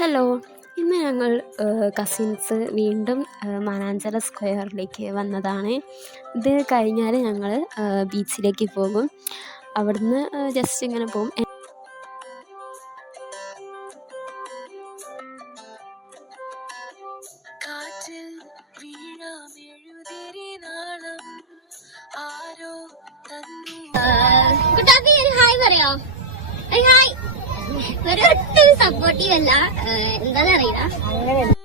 Hello. ഇന്ന് ഞങ്ങൾ cousins വീണ്ടും മാനാഞ്ചിറ സ്ക്വയറിലേക്ക് വന്നതാണ്. ഇത് കഴിഞ്ഞാൽ ഞങ്ങൾ ബീച്ചിലേക്ക് പോകും. അവിടുന്ന് ജസ്റ്റ് ഇങ്ങനെ പോകും ഹായ് പറയോ? ഹായ്. ഒട്ടും സപ്പോർട്ടീവ് അല്ല. എന്താണെന്നറിയില്ല